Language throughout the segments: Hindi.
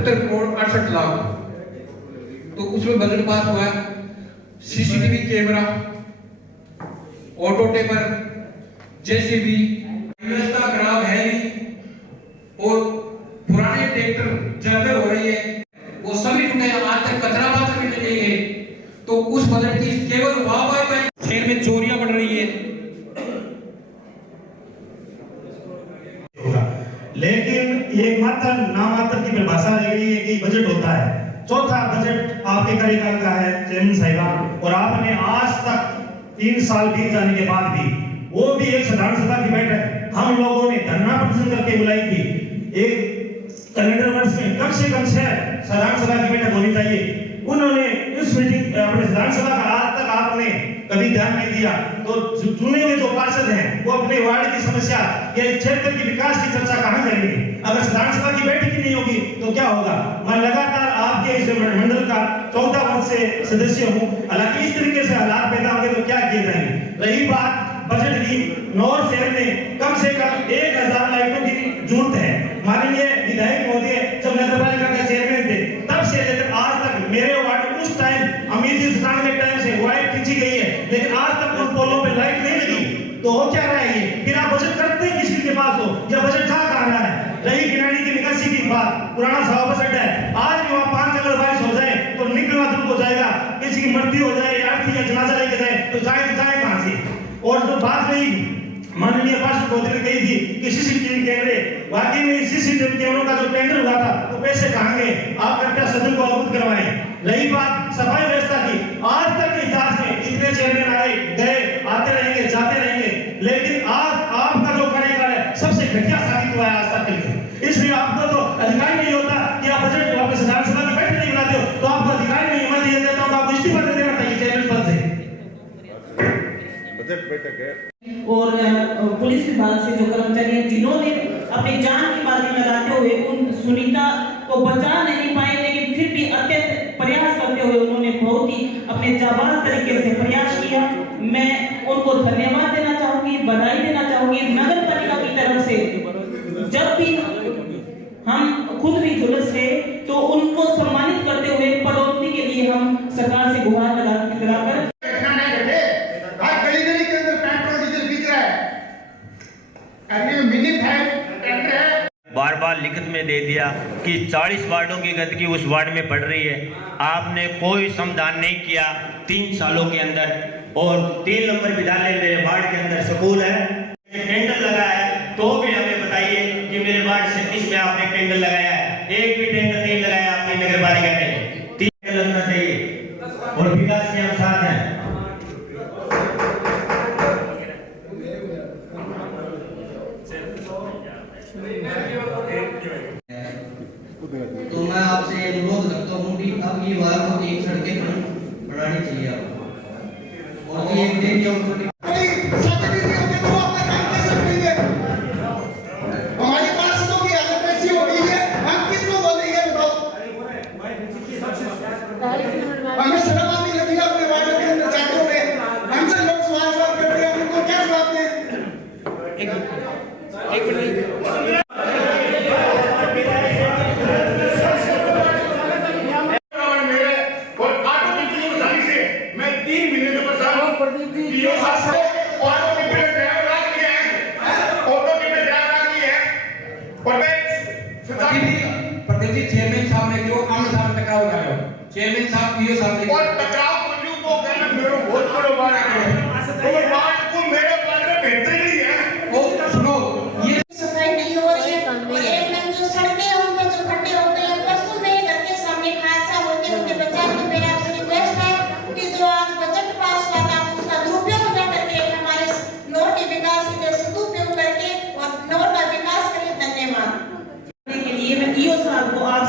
78,68,00,000। तो उसमें बजट पास हुआ है। CCTV camera, auto taper, JCB, व्यवस्था खराब है नहीं, और पुराने ट्रैक्टर जर्जर हो रही है, वो सभी टूटे हैं। आज तक कचरा पात्र भी नहीं है। तो उस बजट की केवल वाहवाही पे शहर में चोरियां बढ़ रही है। लेकिन एक मात्र नामात्र की परिभाषा रह गई है कि बजट होता है। चौथा बजट आपके कार्यकाल का है चेयरमैन साहिबा, और आपने आज तक 3 साल बीत जाने के बाद भी, वो भी एक साधारण सभा की बैठक हम लोगों ने धरना प्रदर्शन करके बुलाई थी। एक कैलेंडर वर्ष में कम से कम 6 साधारण सभा की बैठक होनी चाहिए। उन्होंने इस मीटिंग अपने साधारण सभा का आज तक आपने कभी ध्यान नहीं दिया। तो चुने हुए जो पार्षद हैं वो अपने वार्ड की समस्या या क्षेत्र के विकास की चर्चा कहां करेंगे? अगर साधारण सभा की बैठक ही नहीं होगी तो क्या होगा? मैं लगातार आपके इस मंडल का 14 वर्ष से सदस्य हूं। हालांकि इस तरीके से हालात पैदा होंगे तो क्या किए जाएंगे? रही बात बजट की, नौर शहर में कम से कम 1000 लाइटों की जरूरत है। माननीय विधायक महोदय जब नगर पालिका के चेयरमैन थे तब से लेकर आज तक मेरे वार्ड उस टाइम अमीर जी सरकार के टाइम से लाइट खींची गई है, लेकिन आज तक उन पोलों पे लाइट नहीं लगी। तो हो क्या रहा है ये? फिर आप बजट करते हैं किसी के पास हो, या बजट जा कहां रहा है? रही गिनानी की निकासी की बात, पुराना सभा बजट है। आज भी वहां 5 अगर बारिश हो जाए तो निकलना दुर्ग हो जाएगा। किसी की मृत्यु हो जाए या अर्थी या जनाजा लेके जाए तो जाए कहां से? और जो बात रही माननीय पार्षद महोदय ने कही थी कि सीसीटीवी कैमरे, वाकई में सीसीटीवी कैमरों का जो टेंडर हुआ था तो पैसे कहां गए? आप कृपया सदन को अवगत करवाएं। रही बात सफाई व्यवस्था की, आज तक के इतिहास में इतने चेयरमैन आए गए, आते रहेंगे जाते रहेंगे, लेकिन आज आपका जो कार्यकाल है सबसे घटिया साबित हुआ है आज तक के लिए। इसलिए आपको तो अधिकार नहीं होता कि आप बजट वापस साधारण सभा की बैठक नहीं बुलाते हो, तो आपको अधिकार नहीं। मैं ये देता हूं आपको इस्तीफा दे देना चाहिए चेयरमैन पद से। बजट बैठक है और पुलिस विभाग से जो कर्मचारी हैं जिन्होंने अपनी जान की बाजी लगाते हुए उन सुनीता को बचा नहीं पाए, लेकिन फिर भी अत्यंत प्रयास करते हुए उन्होंने बहुत ही अपने जाबाज तरीके से प्रयास किया। मैं उनको धन्यवाद देना चाहूंगी, बधाई देना चाहूंगी। नगर पालिका की तरफ से जब भी हम खुद भी जुलूस थे तो उनको सम्मानित करते हुए पदोन्नति के लिए हम सरकार से गुहार लगाकर बार बार लिखित में दे दिया कि 40 वार्डों की गंदगी उस वार्ड में पड़ रही है। आपने कोई समाधान नहीं किया 3 सालों के अंदर। और 3 नंबर विद्यालय मेरे वार्ड के अंदर स्कूल है, टेंडर लगा है, तो भी हमें बताइए कि मेरे वार्ड से किसमें आपने टेंडर लगाया है? एक भी टेंडर नहीं लगाया आपने नगर पालिका में। 3 टेंडर लगना चाहिए और विकास के हम साथ हैं। तो मैं आपसे अनुरोध करता हूँ कि अब ये वार को एक सड़कें बढ़ानी चाहिए आपको, और ये एक दिन हमारे पास तो की हालत ऐसी हो गई है, हम किसको बोलेंगे? हमें शर्म आती लगी अपने वार्ड के अंदर जाते हुए, हमसे लोग सवाल करते हैं, उनको क्या जवाब दें? एक मिनट चेयरमैन साहब ने जो आमने सामने टकराव लगाया, चेयरमैन साहब पीओ साहब ने, और टकराव कुल्लू को कहना मेरे बहुत बड़ा बात है। तो बात को मेरे बारे में बेहतर नहीं है। वो सुनो, ये सफाई नहीं हो रही है, और एक नंबर जो सड़कें होंगे जो खड्डे हो गए हैं, परसों मेरे घर के सामने हादसा होते उनके बचाव में मेरा आपसे रिक्वेस्ट है कि जो आज बजट पास हुआ था उसका दुरुपयोग न करके हमारे नौर के विकास के लिए सदुपयोग करके और नौर का विकास करें। धन्यवाद। के लिए मैं ईओ साहब को आप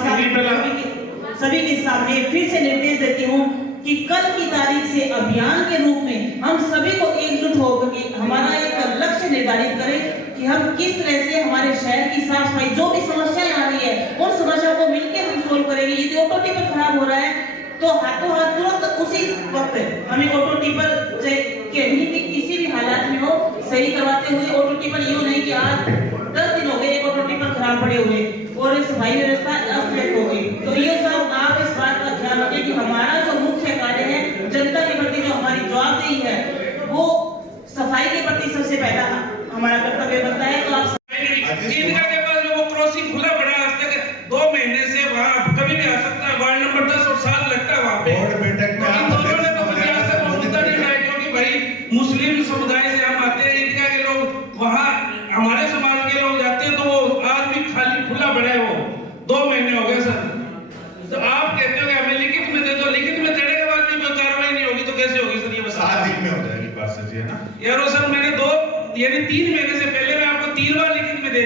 सभी के सामने फिर से निर्देश देती हूँ कि कल की तारीख से अभियान के रूप में हम सभी को एकजुट होकर हमारा एक लक्ष्य निर्धारित करें कि हम किस तरह से हमारे शहर की साफ सफाई जो भी समस्याएं आ रही है उन समस्याओं को मिलकर हम सोल्व करेंगे। यदि ऑटो टिपर खराब हो रहा है तो हाथों हाथ तुरंत उसी वक्त हमें ऑटो टिपर किसी भी हालात में हो सही करवाते हुए, ऑटो टिपर यूं नहीं कि आज 10 दिन हो गए एक ऑटो टिपर खराब पड़े हुए और सफाई व्यवस्था अस्त व्यस्त हो गई।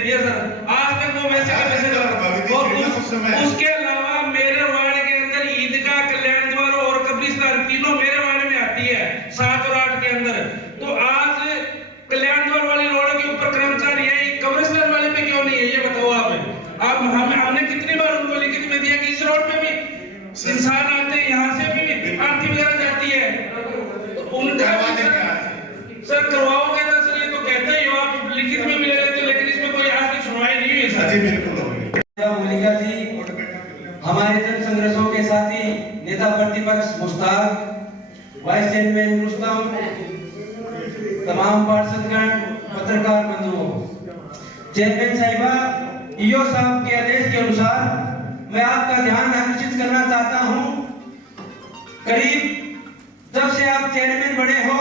दिया सर, आज तक वो वैसे का वैसे चल। और उसके अलावा मेरे वार्ड के अंदर ईदगाह, कल्याण द्वार और कब्रिस्तान तीनों मेरे वार्ड में आती है, 7 और 8 के अंदर। तो आज कल्याण द्वार वाली रोड के ऊपर कर्मचारी है, कब्रिस्तान वाले पे क्यों नहीं है, ये बताओ आप। हमने कितनी बार उनको लिखित में दिया कि इस रोड पे भी इंसान आते हैं, यहाँ से भी आरती वगैरह जाती है, तो उनका सर करवाओगे ना सर, ये तो कहते ही हो आप, लिखित में भी ले लेते, लेकिन इसमें कोई आज तक सुनवाई नहीं हुई सर। मलिका जी, हमारे जन संघर्षों के साथी नेता प्रतिपक्ष मुश्ताक, वाइस चेयरमैन रुस्तम, तमाम पार्षदगण, पत्रकार बंधुओं, चेयरमैन साहिबा, ईओ साहब के आदेश के अनुसार मैं आपका ध्यान आकर्षित करना चाहता हूं। करीब जब से आप चेयरमैन बने हो,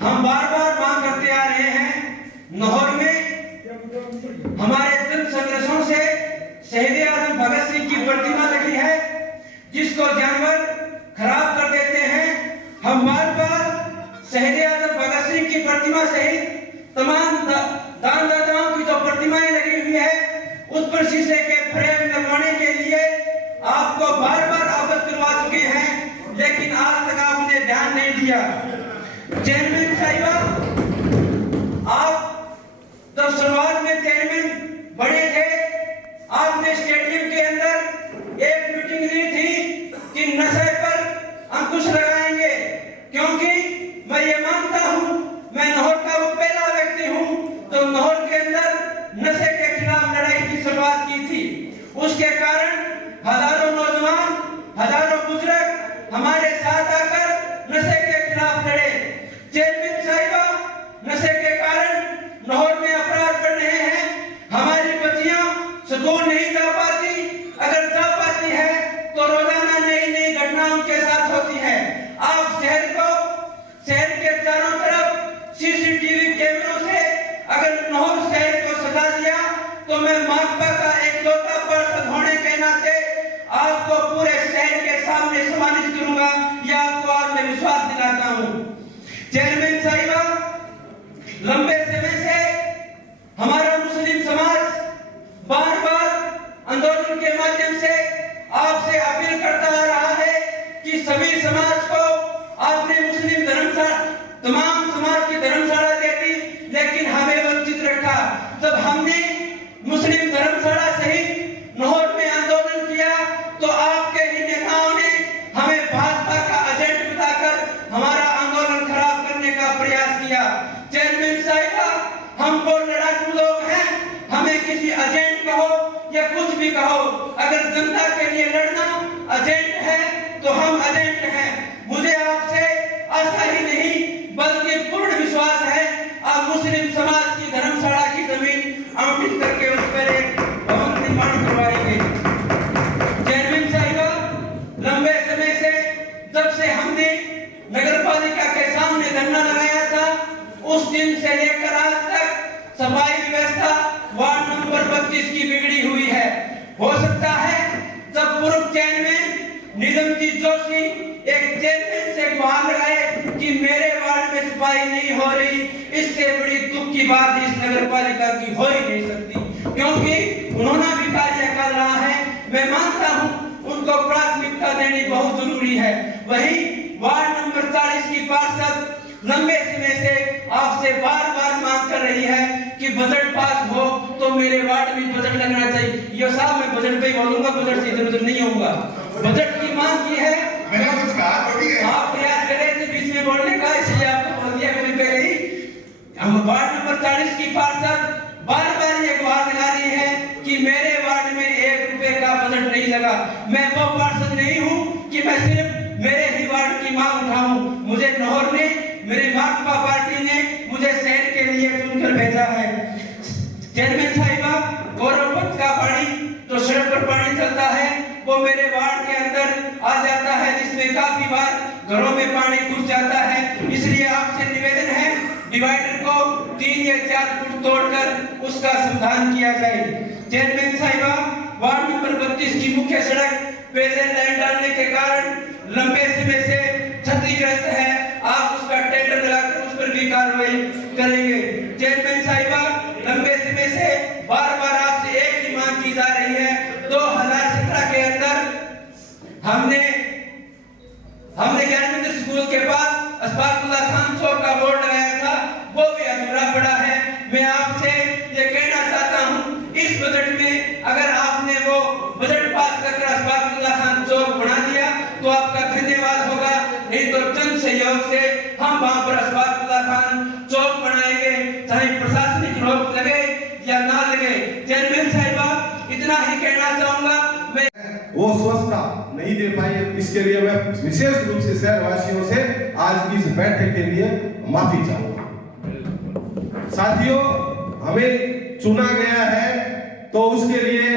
हम बार-बार मांग करते आ रहे हैं, नहर में हमारे जन संघर्षों से शहीद आजम भगत सिंह की प्रतिमा लगी है, जिसको जानवर खराब कर देते हैं। हम बार-बार शहीद आजम भगत सिंह की प्रतिमा सहित तमाम दानदाताओं की जो प्रतिमाएं लगी हुई है, उस पर शीशे के फ्रेम लगवाने के लिए आपको बार-बार अवगत करवा चुके हैं, लेकिन आज तक आपने ध्यान नहीं दिया। चेयरमैन साहिबा, आप जब शुरुआत में चेयरमैन बने थे, आपने स्टेडियम के अंदर एक मीटिंग ली थी कि नशे पर अंकुश लगाएंगे, क्योंकि मैं ये मानता हूं, मैं नहर का वो पहला व्यक्ति हूं तो नहर के अंदर नशे के खिलाफ लड़ाई की शुरुआत की थी। उसके कारण हजारों नौजवान, हजारों बुजुर्ग हमारे साथ आकर नशे के खिलाफ लड़े। चेयरमैन साहिबा, नशे के कारण नहर में अपराध बढ़ रहे हैं, हमारी बच्चियां स्कूल नहीं जा पाती, अगर जा पाती है तो रोजाना नई नई घटना उनके साथ होती है। आप शहर के चारों तरफ सीसीटीवी कैमरों से अगर नहर शहर को सजा दिया, तो मैं माकपा का एकलौता पार्षद होने के नाते आपको पूरे शहर के सामने सम्मानित करूंगा, यह आपको आज मैं विश्वास दिलाता हूं। चेयरमैन साहिबा, लंबे समय से हमारा मुस्लिम समाज बार-बार आंदोलन के माध्यम से आपसे अपील करता आ रहा है कि सभी समाज को आपने मुस्लिम धर्मशाला, तमाम समाज की धर्मशाला दे दी, लेकिन हमें वंचित रखा। जब हमने मुस्लिम धर्मशाला सहित नहर में आंदोलन किया, तो आपके ही नेताओं ने हमें भाजपा का एजेंट बताकर हमारा आंदोलन खराब करने का प्रयास किया। चेयरमैन साहिबा, हम वो लड़ाकू लोग हैं, हमें किसी एजेंट कहो या कुछ भी कहो, अगर जनता के लिए लड़ना एजेंट है तो हम एजेंट हैं। मुझे आपसे आशा ही नहीं बल्कि पूर्ण विश्वास है, आप मुस्लिम समाज की धर्मशाला की जमीन आवंटित करके उस पर एक भवन निर्माण करवाएंगे। चेयरमैन साहिबा, लंबे समय से जब से हमने नगरपालिका के सामने धरना लगाया था, उस दिन से लेकर आज तक सफाई व्यवस्था वार्ड नंबर 32 की बिगड़ी हुई है। हो सकता है जब पूर्व चेयरमैन नीलमजीत जोशी एक चेयरमैन से गुहार लगाए कि मेरे वार्ड में सफाई नहीं हो रही, इससे बड़ी दुख की बात इस नगरपालिका की हो ही नहीं सकती, क्योंकि उन्होंने भी कार्य कर रहा है। मैं मानता हूं उनको प्राथमिकता देनी बहुत जरूरी है। वहीं वार्ड नंबर 40 की पार्षद लंबे समय से आपसे बार-बार मांग कर रही है कि बजट पास हो तो मेरे वार्ड में बजट लगना चाहिए। ये साहब, मैं बजट पे ही बोलूंगा, बजट से इधर-उधर नहीं होगा। बजट की मांग की है, मैंने कुछ कहा थोड़ी है, आप प्रयास कर रहे थे बीच में बोलने का, इसलिए आपको बोल दिया कभी पहले ही। हम वार्ड नंबर 40 की पार्षद बार-बार ये गुहार लगा रही है कि मेरे वार्ड में 1 रुपए का बजट नहीं लगा। मैं वो पार्षद नहीं हूं कि मैं सिर्फ मेरे ही वार्ड की मांग उठाऊं। मुझे नहर ने, मेरी माकपा पार्टी ने मुझे शहर के लिए चुनकर भेजा है। चेयरमैन साहिबा, गौरवपथ का पानी जो सड़क पर पानी चलता है, वो मेरे वार्ड के अंदर आ जाता है, जिसमें काफी बार घरों में पानी घुस जाता है। इसलिए आपसे निवेदन है, डिवाइडर को 3 या 4 फुट तोड़कर उसका समाधान किया जाए। चेयरमैन साहिबा, वार्ड नंबर 32 की मुख्य सड़क पेयजल लाइन डालने के कारण लंबे समय से क्षतिग्रस्त है। आप उसका टेंडर लगाकर उस पर भी कार्रवाई करेंगे। चेयरमैन साहिबा, लंबे समय से बार कहना चाहूंगा मैं वो स्वच्छता नहीं दे पाई। इसके लिए मैं विशेष रूप से शहरवासियों से आज की इस बैठक के लिए माफी चाहूंगा। साथियों, हमें चुना गया है तो उसके लिए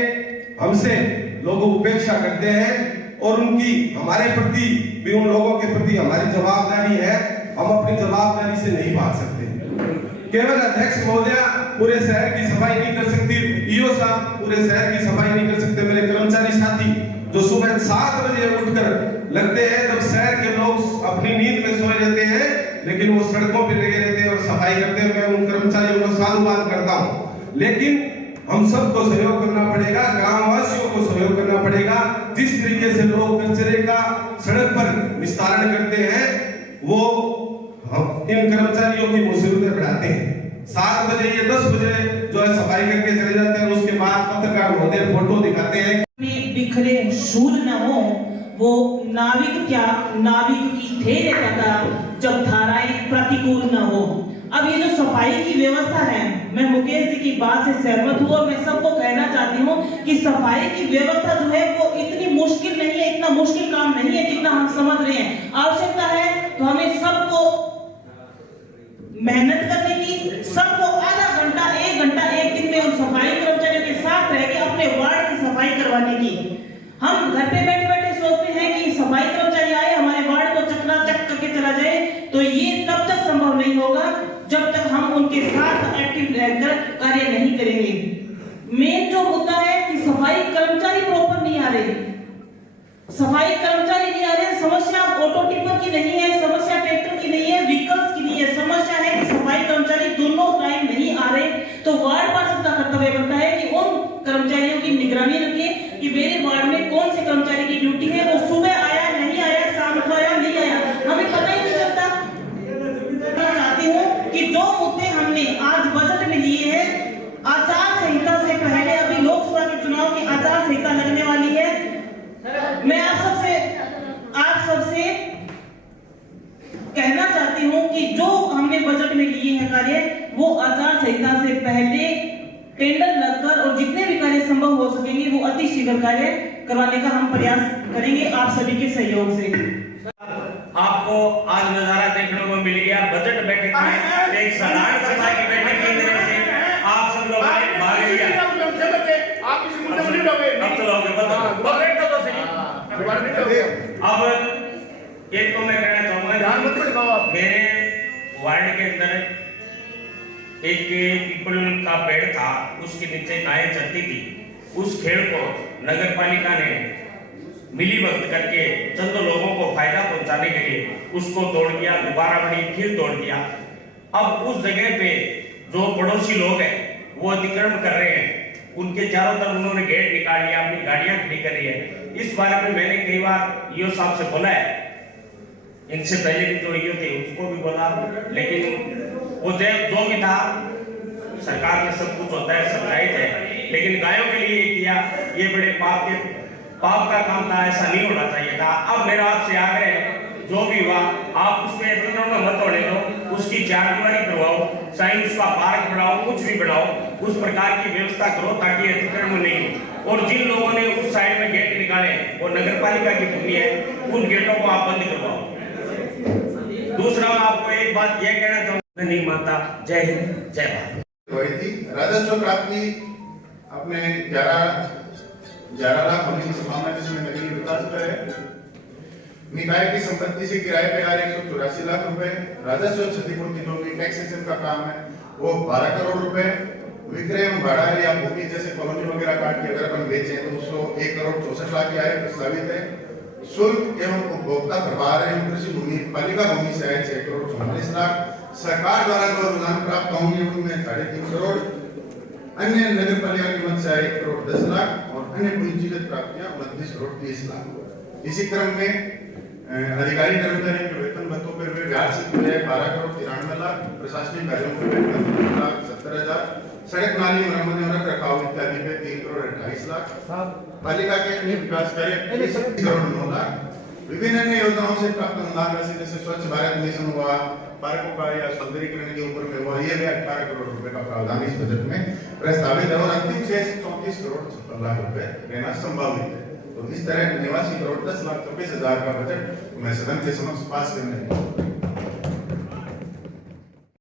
हमसे लोग उपेक्षा करते हैं और उनकी हमारे प्रति भी, उन लोगों के प्रति हमारी जवाबदारी है। हम अपनी जवाबदारी से नहीं भाग सकते। केवल अध्यक्ष महोदय पूरे शहर की सफाई नहीं कर सकती, ईओ साहब पूरे शहर की सफाई नहीं कर सकते, मेरे कर्मचारी साथी जो सुबह 7 बजे उठकर लगते हैं, जब शहर के लोग अपनी नींद में सोए रहते हैं, लेकिन वो सड़कों पर लगे रहते हैं और सफाई करते हैं। मैं उन कर्मचारियों को साधुवाद करता हूँ, लेकिन हम सबको सहयोग करना पड़ेगा, ग्रामवासियों को सहयोग करना पड़ेगा। जिस तरीके से लोग कचरे का सड़क पर निस्तारण करते हैं, वो हम इन कर्मचारियों की मुसीबतें बढ़ाते हैं। 7 बजे या 10 बजे जो है सफाई करके चले जाते हैं, उसके बाद पत्रकार महोदय फोटो दिखाते हैं। बिखरे शूल न हो, वो नाविक क्या नाविक की धैर्य कथा जब धाराएं प्रतिकूल न हो। अब ये जो सफाई की व्यवस्था है, मैं मुकेश जी की बात से सहमत हूँ और मैं सबको कहना चाहती हूँ कि सफाई की व्यवस्था जो है वो इतनी मुश्किल नहीं है, इतना मुश्किल काम नहीं है जितना हम समझ रहे हैं। आवश्यकता है तो हमें सबको मेहनत करने की, सबको आधा घंटा 1 घंटा एक दिन में उन सफाई कर्मचारियों के साथ रह के अपने वार्ड की सफाई करवाने की। हम घर पे बैठे बैठे सोचते हैं कि सफाई कर्मचारी आए हमारे वार्ड को चकनाचक करके चला जाए, तो ये तब तक संभव नहीं होगा जब तक हम उनके साथ एक्टिव रहकर कार्य नहीं करेंगे। मेन जो मुद्दा है कि सफाई कर्मचारी प्रॉपर नहीं आ रहे, सफाई कर्मचारी नहीं आ रहे। समस्या ऑटो टिपर की नहीं है, समस्या ट्रैक्टर की नहीं है, व्हीकल्स की नहीं है, समस्या है कि सफाई कर्मचारी दोनों टाइम नहीं आ रहे। तो वार्ड पार्षद का कर्तव्य बनता है कि उन कर्मचारियों की निगरानी रखे कि मेरे वार्ड में कौन से कर्मचारी की ड्यूटी है, वो सुबह आया नहीं आया, शाम को आया नहीं आया, हमें पता ही नहीं चलता। मैं चाहती हूँ कि जो मुद्दे हमने आज बजट में लिए हैं, आचार संहिता से पहले, अभी लोकसभा के चुनाव की आचार संहिता लगने वाली है, मैं आप सबसे कहना चाहती हूं कि जो हमने बजट में लिए हैं कार्य, वो आचार संहिता से पहले टेंडर लगकर और जितने भी कार्य संभव हो सकेंगे वो अति शीघ्र कार्य करवाने का हम प्रयास करेंगे आप सभी के सहयोग से। आपको आज नजारा देखने को मिल गया बजट बैठक में, एक साधारण सभा की बैठक के अंदर से आप सब लोगों ने भाग लिया। आप इस मुद्दे में लीड हो गए। अब चलो आगे बताओ, बैठो तो सही। अब एक तो मैं कहना चाहूंगा, मेरे वार्ड के अंदर एक पीपल का पेड़ था, उसके नीचे गायें चलती थी। उस खेल को नगर पालिका ने मिली भगत करके चंद लोगों को फायदा पहुंचाने के लिए उसको तोड़ दिया, दोबारा बनी, फिर तोड़ दिया। अब उस जगह पे जो पड़ोसी लोग हैं वो अतिक्रमण कर रहे हैं, उनके चारों तरफ उन्होंने गेट निकाल लिया, अपनी गाड़ियां खड़ी कर रही है। इस बारे में मैंने कई बार ईओ साहब से बोला है, इनसे पहले भी जो ईओ थे उसको भी बोला, लेकिन वो जो भी था, सरकार में सब कुछ होता है, सब जायज है, लेकिन गायों के लिए किया, ये बड़े पाप का काम था, ऐसा नहीं होना चाहिए था। अब मेरा आपसे आग्रह है, जो भी हुआ आप उसमें अतिक्रमण मत होने दो, उसकी 4 दीवारी करवाओ, चाहे उसका पार्क बनाओ, कुछ भी बनाओ, उस प्रकार की व्यवस्था करो ताकि अतिक्रमण नहीं हो। और जिन लोगों ने उस साइड में गेट निकाले वो नगर पालिका की भूमि है, उन गेटों को आप बंद करवाओ। दूसरा मैं आपको एक बात यह कहना चाहूंगा, मैं नहीं मानता। जय हिंद, जय भारत। राजस्व प्राप्ति अपने 11 लाख होने की संभावना, जिसमें नगरीय विकास का है। निकाय की संपत्ति से किराए पे आ रहे 184 लाख रुपए। राजस्व क्षतिपूर्ति जो भी टैक्सेशन का काम है वो 12 करोड़ रुपए। विक्रय एवं भाड़ा या भूमि जैसे कॉलोनी वगैरह काट के अगर अपन बेचें तो उसको 1 करोड़ 64 लाख की आय प्रस्तावित है। शुल्क एवं उपभोक्ता प्रभार एवं कृषि भूमि पालिका भूमि से आय 6 करोड़ 44 लाख। सरकार द्वारा जो अनुदान प्राप्त होंगे उनमें 3.5 करोड़। अन्य नगर पालिका की मद से 1 करोड़ 10 लाख और अन्य पूंजीगत प्राप्तियां 29 करोड़ 30 लाख। इसी क्रम में अधिकारी कर्मचारियों के वेतन भत्तों पर वे ब्याज से मिले 12 करोड़ 93 लाख। प्रशासनिक कार्यों पर वेतन 2,70,000। सड़क नाली मरम्मत एवं रखरखाव इत्यादि पे 3 करोड़ 28 लाख। पालिका के अन्य विकास कार्य 30 करोड़ 9 लाख। विभिन्न अन्य योजनाओं से प्राप्त अनुदान राशि जैसे स्वच्छ भारत मिशन हुआ, पार्कों का या सौंदर्यीकरण के ऊपर में हुआ, ये भी 18 करोड़ रुपए का प्रावधान इस बजट में प्रस्तावित है और अंतिम शेष 34 करोड़ 56 लाख रुपए रहना संभावित है। तो इस तरह 89 करोड़ 10 लाख 24 हजार का बजट मैं सदन के समक्ष पास करने